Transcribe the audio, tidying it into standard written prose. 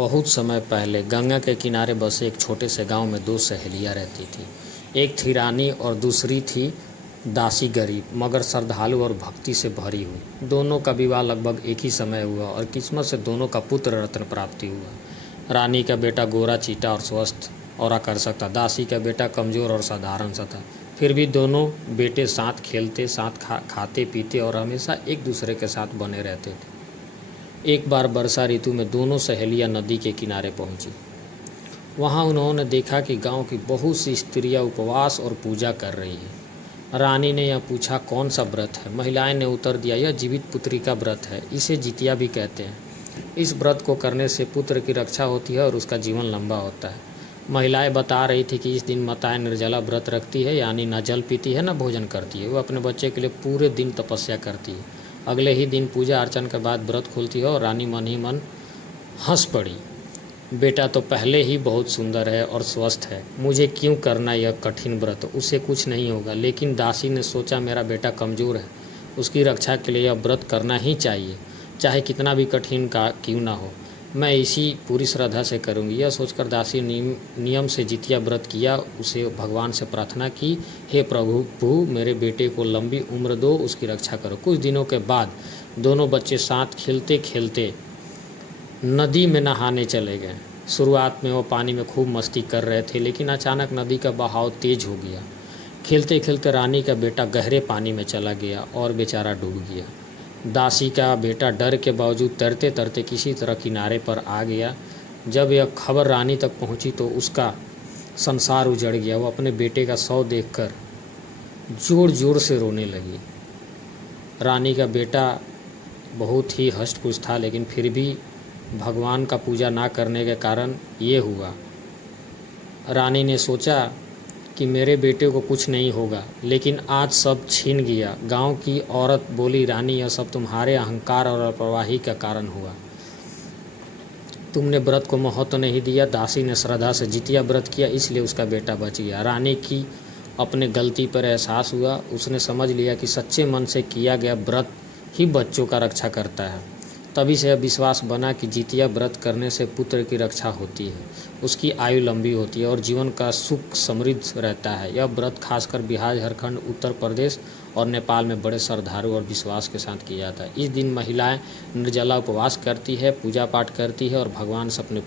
बहुत समय पहले गंगा के किनारे बसे एक छोटे से गांव में दो सहेलियां रहती थीं। एक थी रानी और दूसरी थी दासी, गरीब मगर श्रद्धालु और भक्ति से भरी हुई। दोनों का विवाह लगभग एक ही समय हुआ और किस्मत से दोनों का पुत्र रत्न प्राप्ति हुआ। रानी का बेटा गोरा, चीटा और स्वस्थ और आकर्षक था। दासी का बेटा कमज़ोर और साधारण सा था। फिर भी दोनों बेटे साथ खेलते, साथ खाते पीते और हमेशा एक दूसरे के साथ बने रहते थे। एक बार वर्षा ऋतु में दोनों सहेलियां नदी के किनारे पहुंची। वहां उन्होंने देखा कि गांव की बहुत सी स्त्रियां उपवास और पूजा कर रही हैं। रानी ने यह पूछा, कौन सा व्रत है? महिलाएं ने उत्तर दिया, यह जीवित पुत्री का व्रत है, इसे जितिया भी कहते हैं। इस व्रत को करने से पुत्र की रक्षा होती है और उसका जीवन लंबा होता है। महिलाएं बता रही थी कि इस दिन माताएं निर्जला व्रत रखती है, यानी न जल पीती है न भोजन करती है। वो अपने बच्चे के लिए पूरे दिन तपस्या करती है। अगले ही दिन पूजा अर्चन के बाद व्रत खोलती है और रानी मन ही मन हंस पड़ी। बेटा तो पहले ही बहुत सुंदर है और स्वस्थ है, मुझे क्यों करना यह कठिन व्रत? उसे कुछ नहीं होगा। लेकिन दासी ने सोचा, मेरा बेटा कमज़ोर है, उसकी रक्षा के लिए यह व्रत करना ही चाहिए, चाहे कितना भी कठिन का क्यों ना हो। मैं इसी पूरी श्रद्धा से करूँगी। यह सोचकर दासी नियम से जितिया व्रत किया। उसे भगवान से प्रार्थना की, हे प्रभु, मेरे बेटे को लंबी उम्र दो, उसकी रक्षा करो। कुछ दिनों के बाद दोनों बच्चे साथ खेलते खेलते नदी में नहाने चले गए। शुरुआत में वो पानी में खूब मस्ती कर रहे थे, लेकिन अचानक नदी का बहाव तेज हो गया। खेलते खेलते रानी का बेटा गहरे पानी में चला गया और बेचारा डूब गया। दासी का बेटा डर के बावजूद तैरते तैरते किसी तरह किनारे पर आ गया। जब यह खबर रानी तक पहुंची तो उसका संसार उजड़ गया। वो अपने बेटे का शव देखकर जोर जोर से रोने लगी। रानी का बेटा बहुत ही हष्ट-पुष्ट था, लेकिन फिर भी भगवान का पूजा ना करने के कारण ये हुआ। रानी ने सोचा कि मेरे बेटे को कुछ नहीं होगा, लेकिन आज सब छीन गया। गांव की औरत बोली, रानी, यह सब तुम्हारे अहंकार और लापरवाही का कारण हुआ। तुमने व्रत को महत्व नहीं दिया। दासी ने श्रद्धा से जितिया व्रत किया, इसलिए उसका बेटा बच गया। रानी की अपने गलती पर एहसास हुआ। उसने समझ लिया कि सच्चे मन से किया गया व्रत ही बच्चों का रक्षा करता है। तभी से यह विश्वास बना कि जितिया व्रत करने से पुत्र की रक्षा होती है, उसकी आयु लंबी होती है और जीवन का सुख समृद्ध रहता है। यह व्रत खासकर बिहार, झारखंड, उत्तर प्रदेश और नेपाल में बड़े श्रद्धालु और विश्वास के साथ किया जाता है। इस दिन महिलाएं निर्जला उपवास करती है, पूजा पाठ करती है और भगवान से अपने